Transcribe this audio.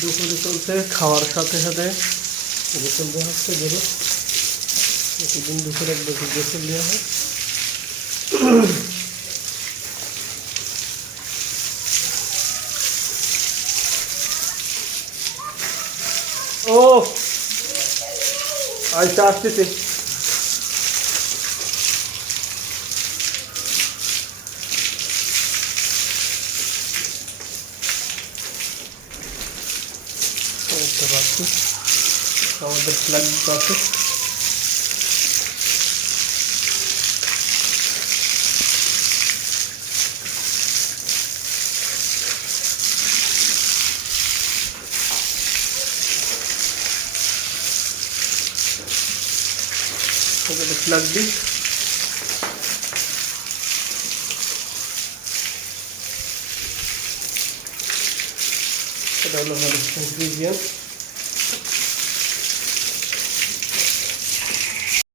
দুপুরে চলছে, খাওয়ার সাথে সাথে গোসল দেওয়া হচ্ছে ধরো প্রতিদিন দুপুরে এক বেশি গোসল দেওয়া হয় ও আচ্ছা আসতেছি। দেখতে পাচ্ছি আমাদের ফ্ল্যাগ আছে ফ্ল্যাগ দিই এটা হলো রিজিয়ান